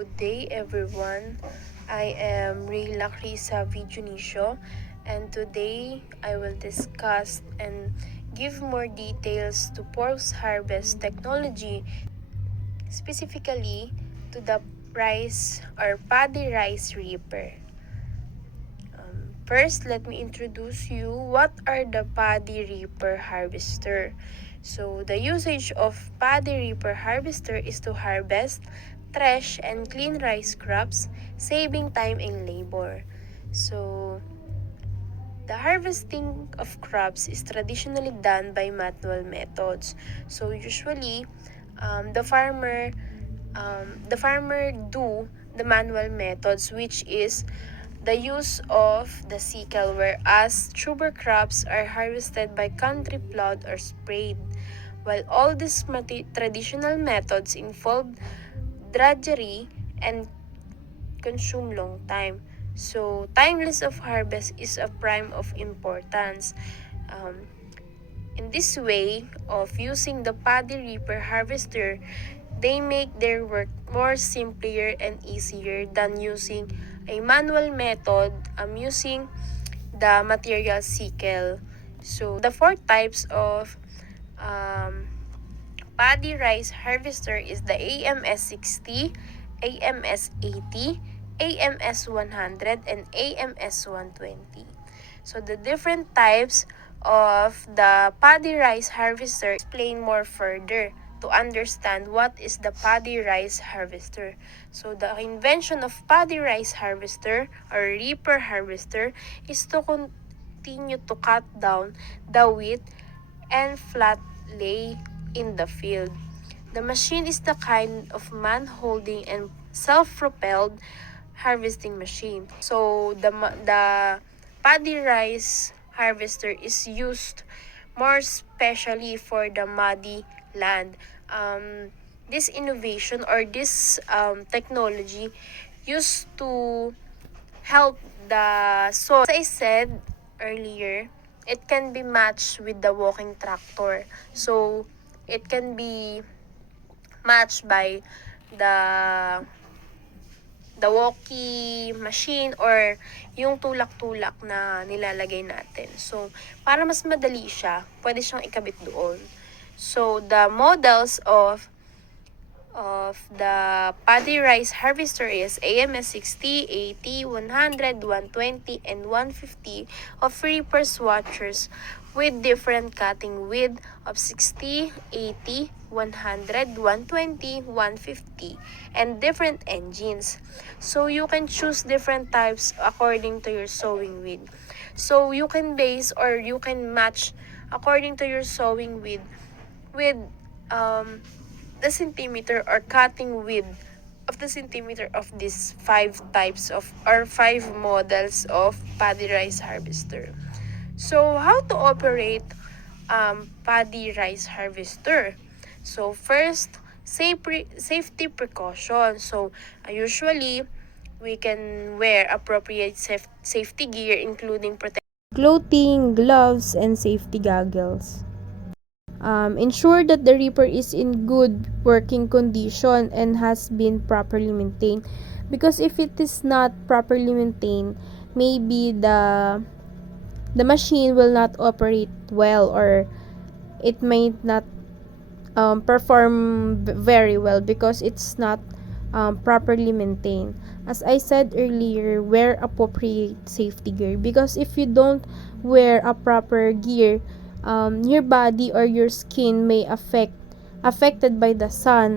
Good day everyone, I am Rayla Crisa Vidjunisio, and today I will discuss and give more details to post-harvest technology, specifically to the rice or paddy rice reaper. First, let me introduce you what are the paddy reaper harvester. So, the usage of paddy reaper harvester is to harvest, thresh, and clean rice crops, saving time and labor. So, the harvesting of crops is traditionally done by manual methods. So, usually, the farmer do the manual methods, which is the use of the sickle, whereas tuber crops are harvested by country plowed or sprayed. While all these traditional methods involve drudgery and consume long time. So, timeless of harvest is a prime of importance. Um, in this way of using the paddy reaper harvester, they make their work more simpler and easier than using a manual method using the material sickle. So the four types of um, paddy rice harvester is the AMS 60, AMS 80, AMS 100, and AMS 120. So the different types of the paddy rice harvester explain more further to understand what is the paddy rice harvester. So the invention of paddy rice harvester or reaper harvester is to continue to cut down the wheat and flat lay in the field. The machine is the kind of man-holding and self-propelled harvesting machine. So the paddy rice harvester is used more especially for the muddy land. This innovation or this technology used to help the soil. As I said earlier, it can be matched with the walking tractor. So it can be matched by the walkie machine or yung tulak-tulak na nilalagay natin. So, para mas madali siya, pwede siyang ikabit doon. So, the models of the paddy rice harvester is AMS 60, 80, 100, 120, and 150 of reaper swatchers with different cutting width of 60, 80, 100, 120, 150, and different engines. So you can choose different types according to your sowing width. So you can base or you can match according to your sowing width with the centimeter or cutting width of the centimeter of these five types of or five models of paddy rice harvester. So how to operate paddy rice harvester? So first, safety precautions. So usually we can wear appropriate safety gear including clothing, gloves, and safety goggles. Ensure that the reaper is in good working condition and has been properly maintained, because if it is not properly maintained, maybe the machine will not operate well, or it may not perform very well because it's not properly maintained. As I said earlier, wear appropriate safety gear, because if you don't wear a proper gear, your body or your skin may affected by the sun.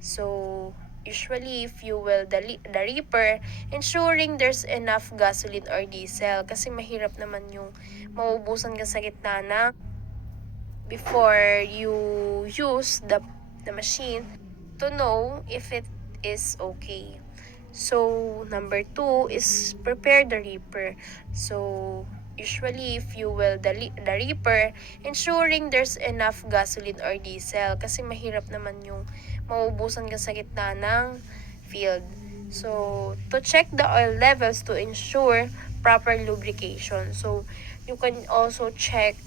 So usually fuel the reaper, ensuring there's enough gasoline or diesel, kasi mahirap naman yung maubusan ka sa gitna na before you use the machine to know if it is okay. So number 2 is prepare the reaper. So usually fuel the reaper, ensuring there's enough gasoline or diesel, kasi mahirap naman yung maubusan ka sa gitna ng field. So to check the oil levels to ensure proper lubrication. So you can also check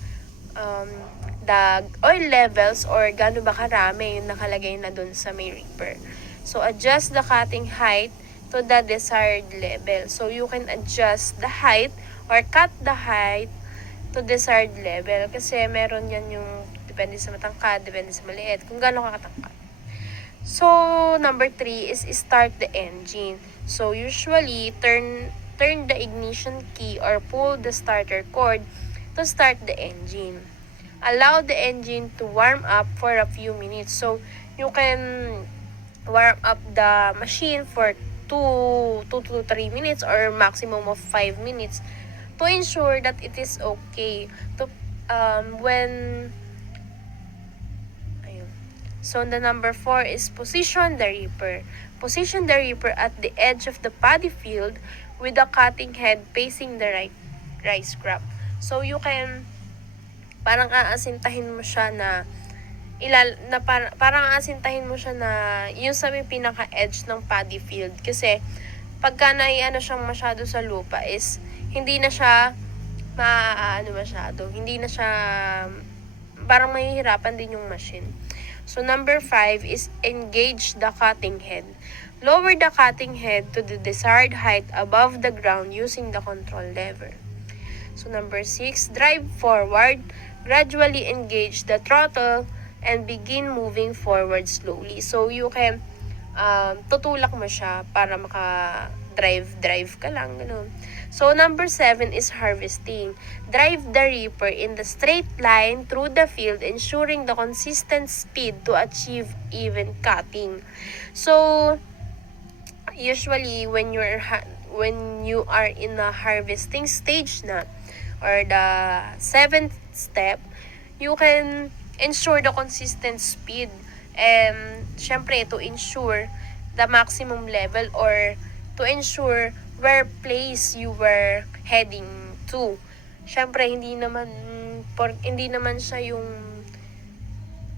the oil levels or gaano ba karami yung nakalagay na dun sa may reaper. So adjust the cutting height to the desired level. So you can adjust the height or cut the height to desired level. Kasi meron yan yung depende sa matangkad, depende sa maliit, kung gaano ka katangkad. So, number 3 is start the engine. So, usually, turn the ignition key or pull the starter cord to start the engine. Allow the engine to warm up for a few minutes. So, you can warm up the machine for 2 to 3 minutes or maximum of 5 minutes to ensure that it is okay to when ayun. So the number 4 is position the reaper. Position the reaper at the edge of the paddy field with the cutting head facing the right rice crop. So you can parang aasintahin mo siya na parang aasintahin mo siya na yung sa may pinaka-edge ng paddy field. Kasi pagka naiano siyang masyado sa lupa is hindi na siya masyado. Hindi na siya parang mahihirapan din yung machine. So number 5 is engage the cutting head. Lower the cutting head to the desired height above the ground using the control lever. So number 6, drive forward. Gradually engage the throttle and begin moving forward slowly. So you can tutulak mo siya para drive ka lang, ganun. So, number 7 is harvesting. Drive the reaper in the straight line through the field, ensuring the consistent speed to achieve even cutting. So, usually, when you are in the harvesting stage na, or the 7th step, you can ensure the consistent speed. And, syempre, to ensure the maximum level or to ensure where place you were heading to. Syempre hindi naman siya yung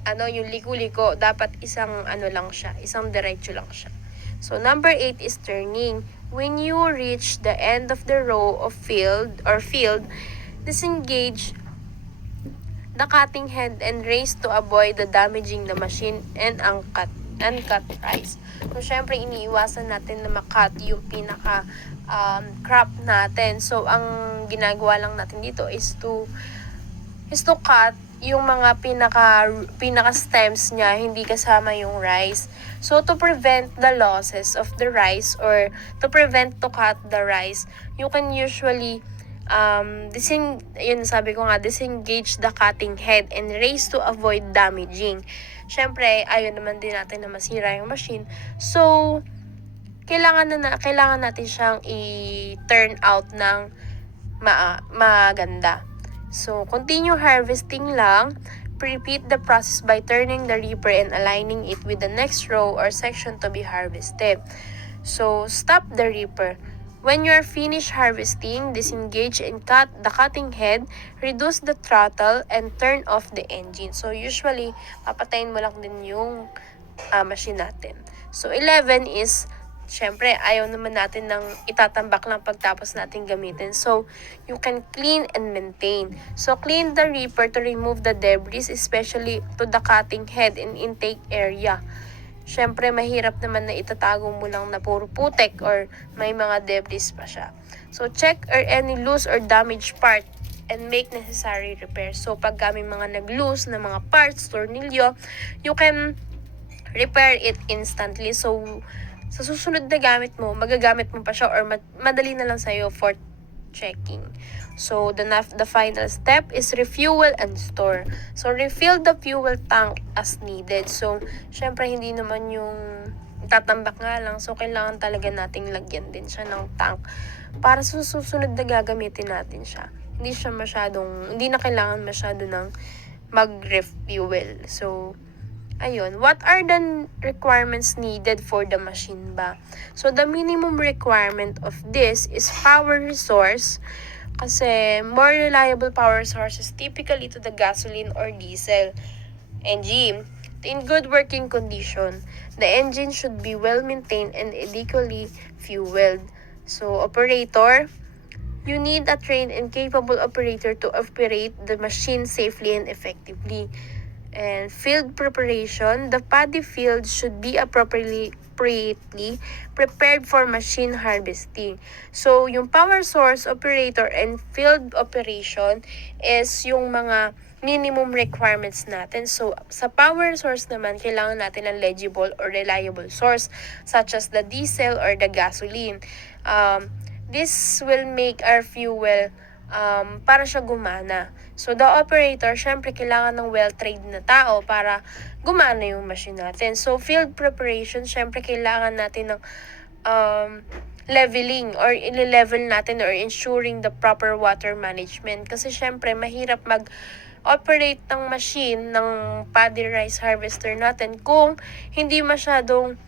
yung liko-liko, dapat isang lang siya, isang diretso lang siya. So number 8 is turning. When you reach the end of the row of field, disengage the cutting head and race to avoid the damaging the machine and uncut rice. So, syempre, iniiwasan natin na makat yung crop natin. So, ang ginagawa lang natin dito is to cut yung mga pinaka stems niya, hindi kasama yung rice. So, to prevent the losses of the rice or to prevent to cut the rice, you can usually disengage the cutting head and race to avoid damaging. Syempre, ayaw naman din natin na masira yung machine. So, kailangan natin siyang i-turn out ng maganda. So, continue harvesting lang. Repeat the process by turning the reaper and aligning it with the next row or section to be harvested. So, stop the reaper. When you are finished harvesting, disengage and cut the cutting head, reduce the throttle, and turn off the engine. So, usually, papatayin mo lang din yung machine natin. So, 11 is, syempre, ayaw naman natin ng itatambak lang pagtapos natin gamitin. So, you can clean and maintain. So, clean the reaper to remove the debris, especially to the cutting head and intake area. Syempre, mahirap naman na itatago mo lang na puro putek or may mga debris pa siya. So, check or any loose or damaged part and make necessary repairs. So, pag may mga nag-loose na mga parts, tornilyo, you can repair it instantly. So, sa susunod na gamit mo, magagamit mo pa siya or madali na lang sa'yo for checking. So, the final step is refuel and store. So, refill the fuel tank as needed. So, syempre, hindi naman yung tatambak nga lang. So, kailangan talaga nating lagyan din siya ng tank para sa susunod na gagamitin natin siya. Hindi na kailangan masyado ng mag-refuel. So, ayun. What are the requirements needed for the machine ba? So, the minimum requirement of this is power resource. Kasi more reliable power sources typically to the gasoline or diesel engine in good working condition. The engine should be well maintained and adequately fueled. So, operator, you need a trained and capable operator to operate the machine safely and effectively. And field preparation, the paddy field should be properly appropriately prepared for machine harvesting. So, yung power source, operator, and field operation is yung mga minimum requirements natin. So, sa power source naman, kailangan natin ng legible or reliable source such as the diesel or the gasoline. This will make our fuel para siya gumana. So, the operator, syempre, kailangan ng well-trained na tao para gumana yung machine natin. So, field preparation, syempre, kailangan natin ng leveling or ile-level natin or ensuring the proper water management. Kasi, syempre, mahirap operate ng machine ng paddy rice harvester natin kung hindi masyadong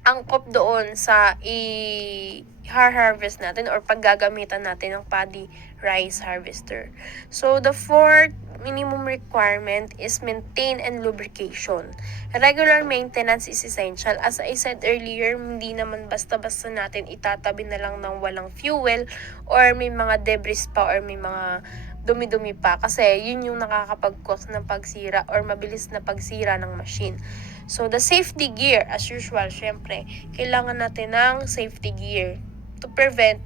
angkop doon sa i-harvest natin or paggagamitan natin ng paddy rice harvester. So, the fourth minimum requirement is maintain and lubrication. Regular maintenance is essential. As I said earlier, hindi naman basta-basta natin itatabi na lang ng walang fuel or may mga debris pa or may mga dumi-dumi pa kasi yun yung nakakapag-cause ng pagsira or mabilis na pagsira ng machine. So, the safety gear, as usual, syempre, kailangan natin ng safety gear to prevent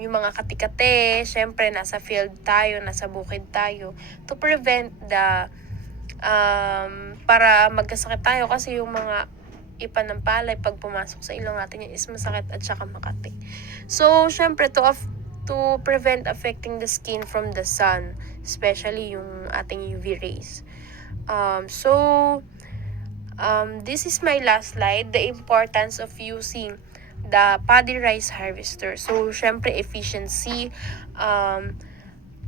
yung mga kati-kati, syempre, nasa field tayo, nasa bukid tayo, to prevent para magkasakit tayo kasi yung mga ipan ng palay, pag pumasok sa ilong natin, yan is masakit at saka makati. So, syempre, to prevent affecting the skin from the sun, especially yung ating UV rays. This is my last slide, the importance of using the paddy rice harvester. So, syempre, efficiency,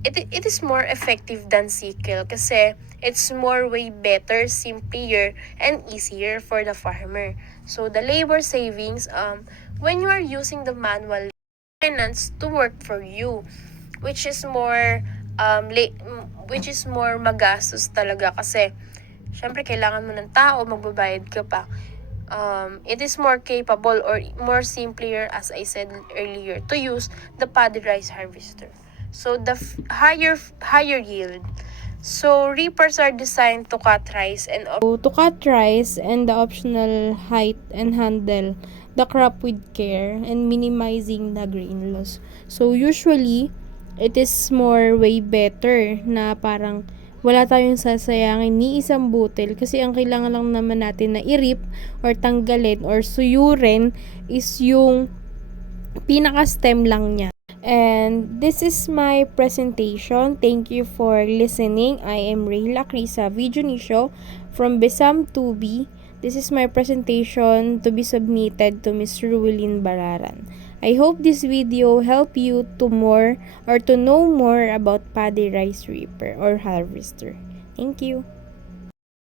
it is more effective than sickle kasi it's way better, simpler, and easier for the farmer. So, the labor savings, when you are using the manual maintenance to work for you, which is more magastos talaga kasi syempre kailangan mo ng tao, magbabayad ka pa. It is more capable or more simpler, as I said earlier, to use the paddy rice harvester. So, the higher yield. So, reapers are designed to cut rice and the optional height and handle the crop with care and minimizing the grain loss. So, usually, it is way better na parang wala tayong sasayangin ni isang butil kasi ang kailangan lang naman natin na i-rip or tanggalin or suyurin is yung pinaka-stem lang niya. And this is my presentation. Thank you for listening. I am Rayla Crisa Vijonisio from Besam 2B. This is my presentation to be submitted to Ms. Ruelin Bararan. I hope this video help you to know more about paddy rice reaper or harvester. Thank you.